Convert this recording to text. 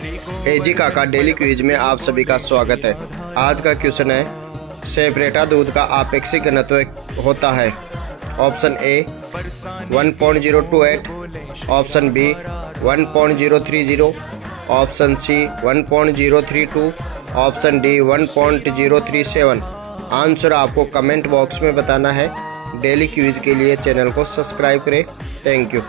एजी काका daily quiz में आप सभी का स्वागत है। आज का क्वेश्चन है, सेपरेटा दूध का आपेक्षिक घनत्व होता है। Option A 1.028, option B 1.030, option C 1.032, option D 1.037। Answer आपको कमेंट बॉक्स में बताना है। डेली क्विज के लिए चैनल को सब्सक्राइब करें। Thank you.